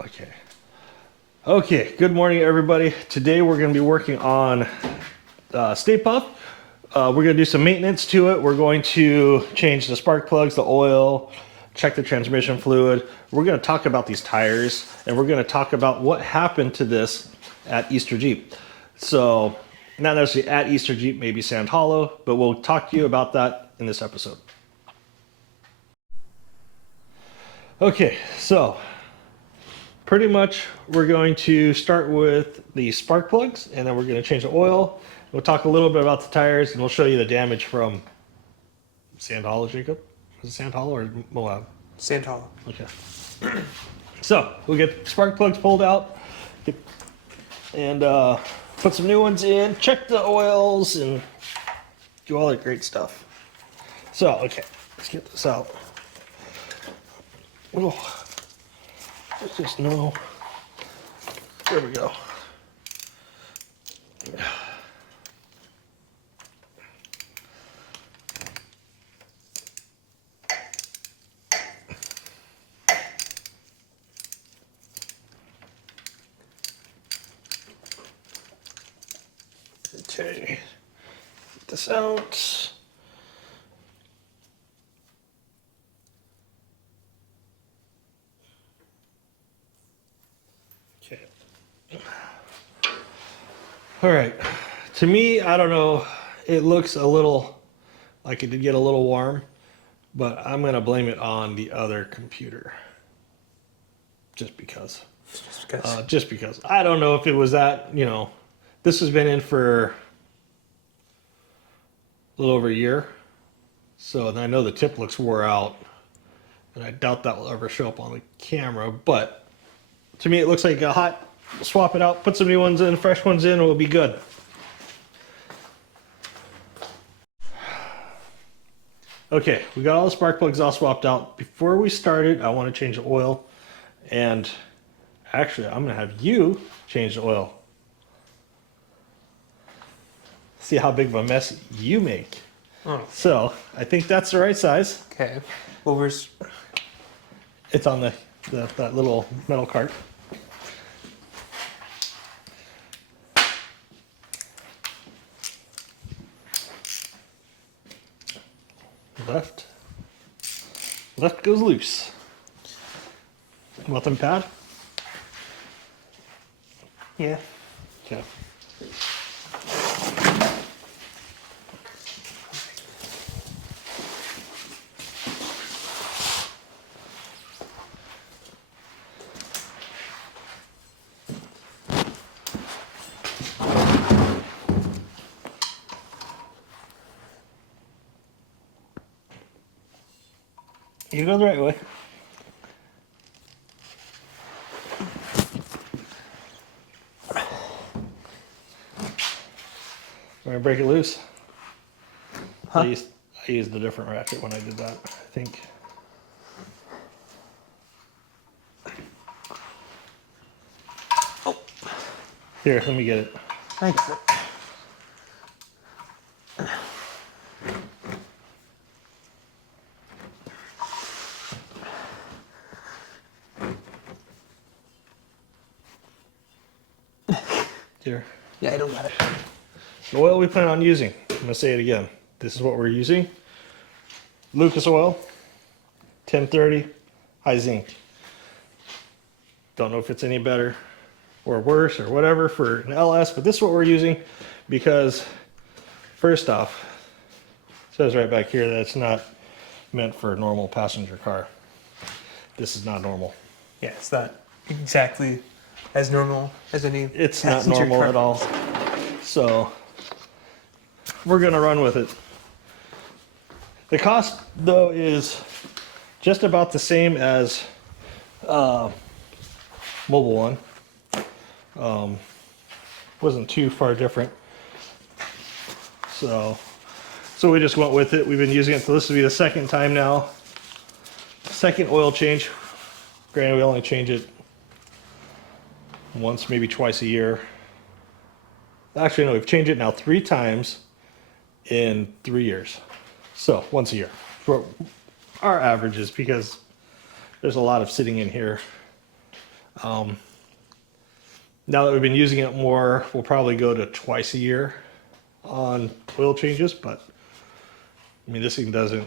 Okay. Okay, good morning, everybody. Today we're going to be working on Stay Puft. We're going to do some maintenance to it. We're going to change the spark plugs, the oil, check the transmission fluid. We're going to talk about these tires, and we're going to talk about what happened to this at Easter Jeep. So, not necessarily at Easter Jeep, maybe Sand Hollow, but we'll talk to you about that in this episode. Okay, so pretty much we're going to start with the spark plugs, and then we're going to change the oil. We'll talk a little bit about the tires, and we'll show you the damage from Sand Hollow, Jacob. Was it Sand Hollow or Moab? Sand Hollow. Okay. So we'll get spark plugs pulled out and put some new ones in, check the oils, and do all that great stuff. So, okay, let's get this out. Oh. There's just no. There we go. Okay, get this out. Okay. All right. To me, I don't know. It looks a little like it did get a little warm, but I'm going to blame it on the other computer. Just because. Just because. I don't know if it was that, this has been in for a little over a year. So, and I know the tip looks wore out, and I doubt that will ever show up on the camera, but to me, it looks like it got hot. Swap it out, put some new ones in, fresh ones in, and we'll be good. Okay, we got all the spark plugs all swapped out. Before we started, I want to change the oil. And actually, I'm going to have you change the oil. See how big of a mess you make. Oh. So, I think that's the right size. Okay. Well, where's... It's on that little metal cart. Left goes loose. Want them pad? Yeah. Okay. You go the right way. Want to break it loose? Huh? I used a different ratchet when I did that, I think. Oh. Here, let me get it. Thanks. Here. Yeah, I don't got it. The oil we plan on using, I'm going to say it again. This is what we're using. Lucas oil, 1030, high zinc. Don't know if it's any better or worse or whatever for an LS, but this is what we're using because, first off, it says right back here that it's not meant for a normal passenger car. This is not normal. Yeah, it's not exactly as normal as any It's not passenger normal car. at all. So we're gonna run with it. The cost though is just about the same as Mobile One. Wasn't too far different. So we just went with it. We've been using it, so this will be the second time now. Second oil change. Granted, we only change it once, maybe twice a year. Actually, no, we've changed it now 3 times in 3 years. So once a year for our averages, because there's a lot of sitting in here. Now that we've been using it more, we'll probably go to twice a year on oil changes, but I mean, this thing doesn't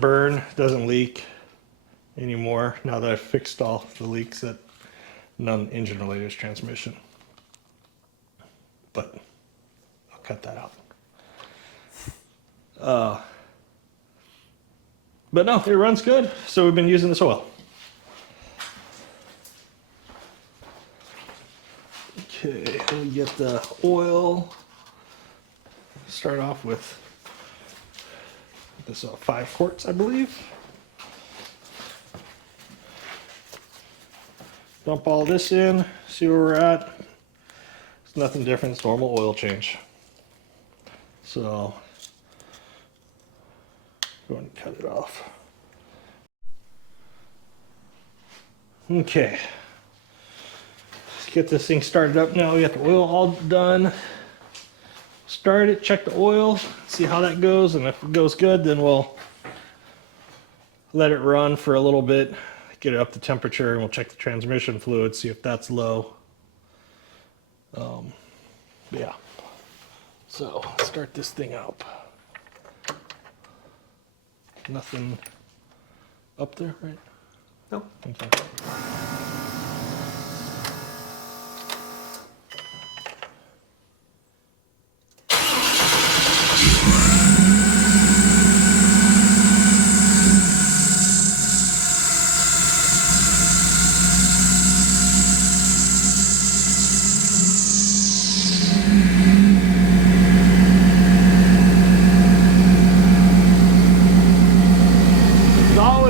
burn, doesn't leak anymore now that I've fixed all the leaks that non-engine related transmission. But I'll cut that out. But no, it runs good. So we've been using this oil. Okay, we get the oil. Start off with this 5 quarts, I believe. Dump all this in, see where we're at. It's nothing different, it's normal oil change. So, go ahead and cut it off. Okay. Let's get this thing started up now. We got the oil all done. Start it, check the oil, see how that goes, and if it goes good, then we'll let it run for a little bit, get it up to temperature, and we'll check the transmission fluid, see if that's low. Yeah. So, start this thing up. Nothing up there, right? No. Okay.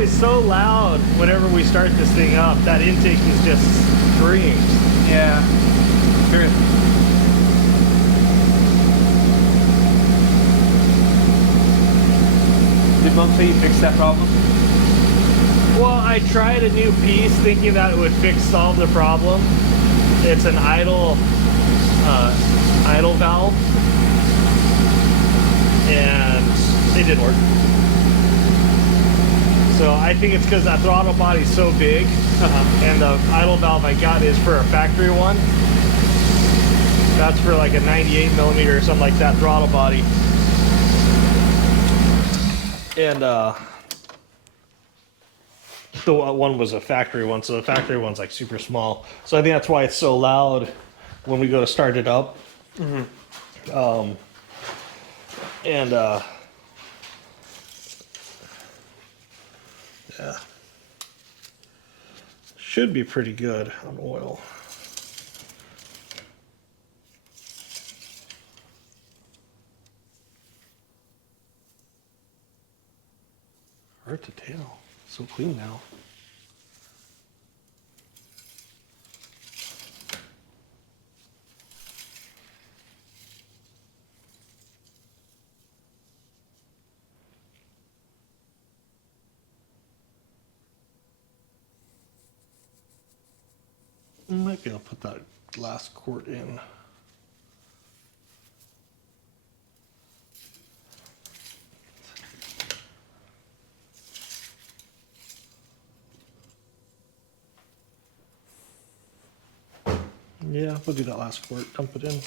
So loud whenever we start this thing up. That intake is just screams. Yeah. Sure. Did Mom say you fixed that problem? Well, I tried a new piece thinking that it would solve the problem. It's an idle valve, and it didn't work. So I think it's because that throttle body is so big, and the idle valve I got is for a factory one. That's for like a 98 millimeter or something like that throttle body. And the one was a factory one, so the factory one's like super small. So I think that's why it's so loud when we go to start it up. Yeah. Should be pretty good on oil. Hurt the tail. So clean now. Might be able to put that last quart in. Yeah, we'll do that last quart, dump it in.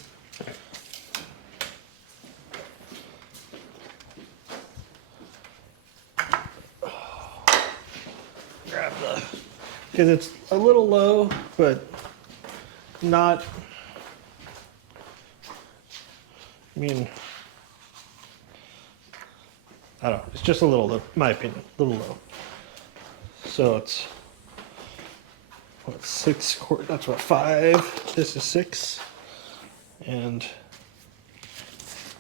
Grab the, because it's a little low, but not, I mean, I don't know, it's just a little low, in my opinion, a little low. So it's, what, 6 quart, that's what, 5, this is 6, and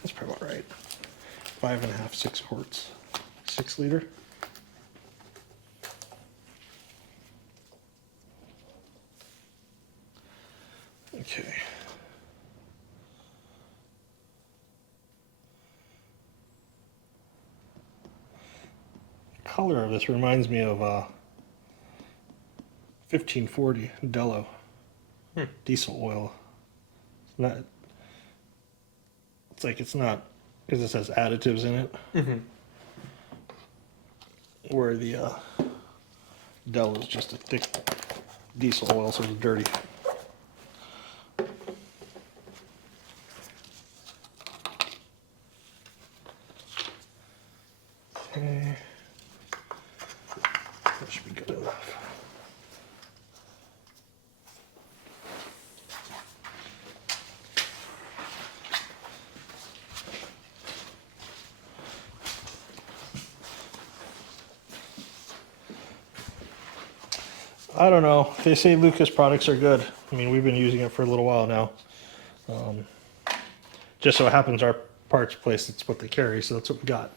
that's probably about right. 5.5, 6 quarts, 6 liter. Okay. Color of this reminds me of 1540 Dello diesel oil. It's not. It's like it's not because it says additives in it. Where the Dell is just a thick diesel oil, so it's dirty. Okay. That should be good enough. I don't know. They say Lucas products are good. I mean, we've been using it for a little while now. Just so it happens our parts place, it's what they carry, so that's what we got.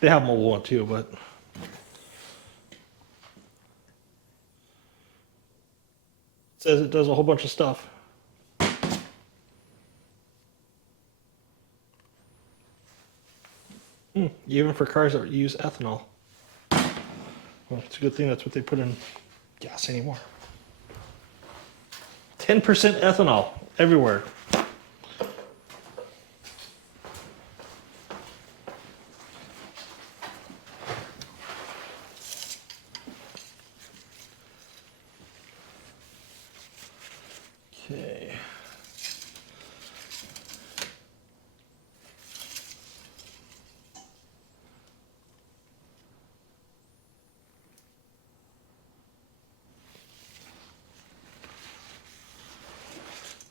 They have mobile one too, but it says it does a whole bunch of stuff. Even for cars that use ethanol. Well, it's a good thing that's what they put in gas anymore. 10% ethanol everywhere. Okay.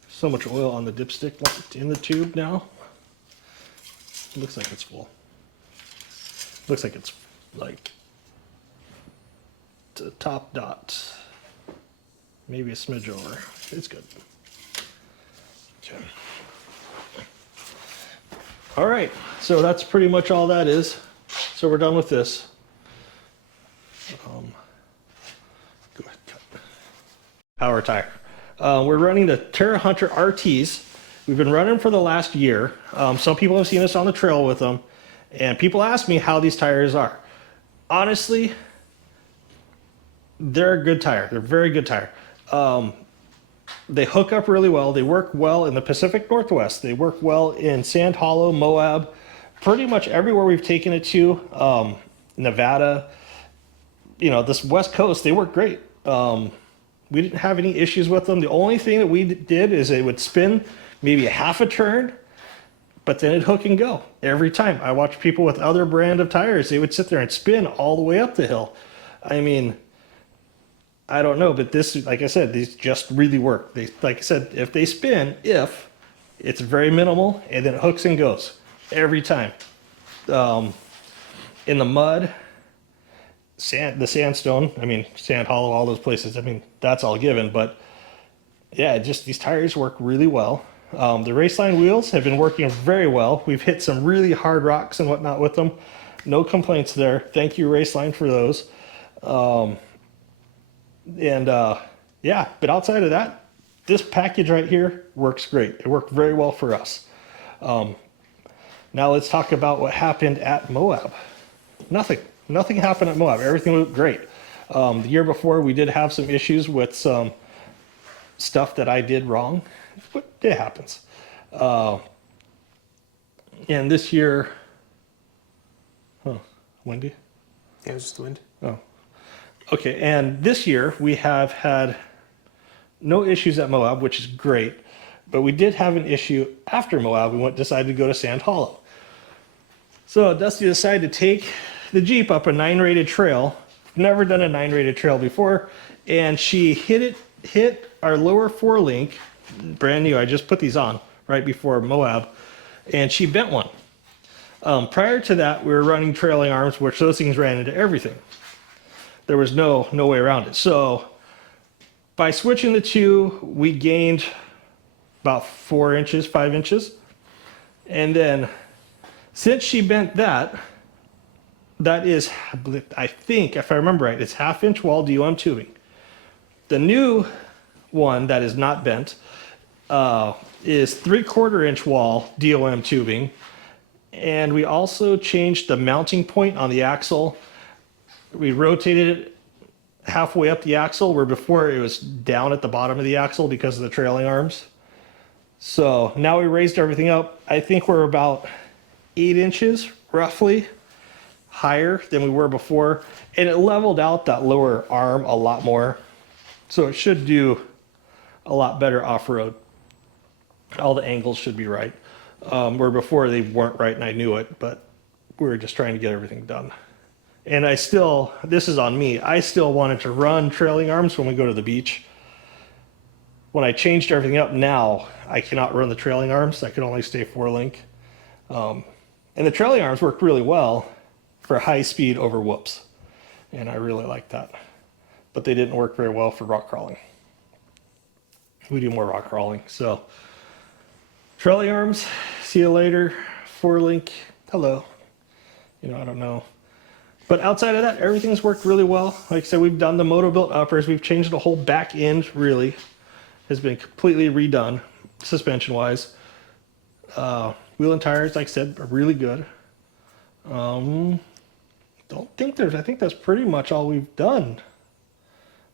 So much oil on the dipstick in the tube now. It looks like it's full. Looks like it's like to the top dot. Maybe a smidge over. It's good. Okay. All right, so that's pretty much all that is. So we're done with this. Go ahead, cut. Power tire. We're running the Terra Hunter RTs. We've been running for the last year. Some people have seen us on the trail with them, and people ask me how these tires are. Honestly, they're a good tire. They're a very good tire. They hook up really well. They work well in the Pacific Northwest. They work well in Sand Hollow, Moab, pretty much everywhere we've taken it to. Nevada, you know, this West Coast, they work great. We didn't have any issues with them. The only thing that we did is it would spin maybe a half a turn, but then it'd hook and go every time. I watched people with other brand of tires. They would sit there and spin all the way up the hill. I mean, I don't know, but this, like I said, these just really work. They, like I said, if they spin, it's very minimal, and then it hooks and goes every time. In the mud, the sandstone, I mean, Sand Hollow, all those places, I mean, that's all given, but yeah, just these tires work really well. The Raceline wheels have been working very well. We've hit some really hard rocks and whatnot with them. No complaints there. Thank you, Raceline, for those. Yeah, but outside of that, this package right here works great. It worked very well for us. Now let's talk about what happened at Moab. Nothing happened at Moab. Everything looked great. The year before, we did have some issues with some stuff that I did wrong, but it happens. And this year, windy? Yeah, it was just the wind. Oh, okay. And this year we have had no issues at Moab, which is great. But we did have an issue after Moab. We decided to go to Sand Hollow. So Dusty decided to take the Jeep up a 9-rated trail. Never done a 9-rated trail before, and she hit our lower forelink, brand new. I just put these on right before Moab, and she bent one. Prior to that, we were running trailing arms, which those things ran into everything. There was no way around it. So by switching the two, we gained about 4 inches, 5 inches. And then since she bent that is, I think, if I remember right, it's 1/2-inch wall DOM tubing. The new one that is not bent is 3/4-inch wall DOM tubing. And we also changed the mounting point on the axle. We rotated it halfway up the axle, where before it was down at the bottom of the axle because of the trailing arms. So now we raised everything up. I think we're about 8 inches roughly higher than we were before, and it leveled out that lower arm a lot more. So it should do a lot better off-road. All the angles should be right. Where before they weren't right and I knew it, but we were just trying to get everything done. And I still, this is on me, I still wanted to run trailing arms when we go to the beach. When I changed everything up now, I cannot run the trailing arms. I can only stay 4-link. And the trailing arms work really well for high speed over whoops. And I really like that. But they didn't work very well for rock crawling. We do more rock crawling. So trailing arms, see you later. 4-link, hello. You know, I don't know. But outside of that, everything's worked really well. Like I said, we've done the moto built uppers. We've changed the whole back end, really. Has been completely redone, suspension-wise. Wheel and tires, like I said, are really good. Don't think there's, I think that's pretty much all we've done.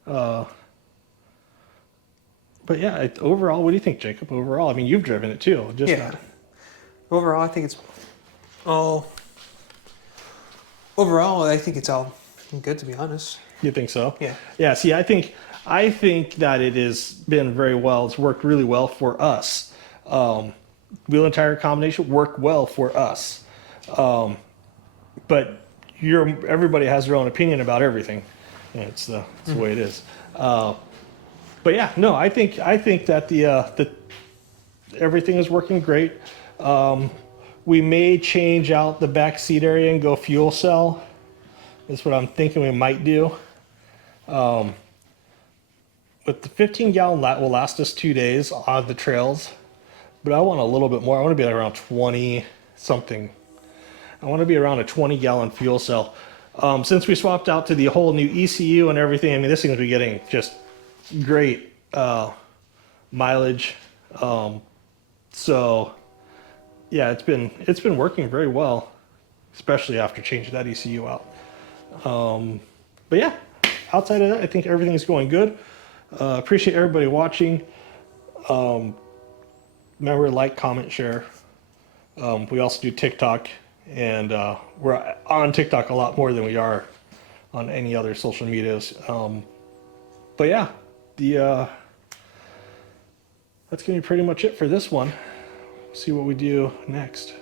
But yeah, overall, what do you think, Jacob? Overall, I mean, you've driven it too. Just Yeah. Overall, I think it's all. Overall, I think it's all good, to be honest. You think so? Yeah. Yeah. See, I think that it has been very well. It's worked really well for us. Wheel and tire combination worked well for us. But everybody has their own opinion about everything. And it's the way it is. But yeah, no, I think that the everything is working great. We may change out the back seat area and go fuel cell. That's what I'm thinking we might do. But the 15-gallon will last us 2 days on the trails. But I want a little bit more. I want to be around 20 something. I want to be around a 20-gallon fuel cell. Since we swapped out to the whole new ECU and everything, I mean, this thing's going to be getting just great mileage. So yeah, it's been working very well, especially after changing that ECU out. But yeah, outside of that, I think everything's going good. Appreciate everybody watching. Remember, like, comment, share. We also do TikTok, and we're on TikTok a lot more than we are on any other social medias. But yeah, that's gonna be pretty much it for this one. See what we do next.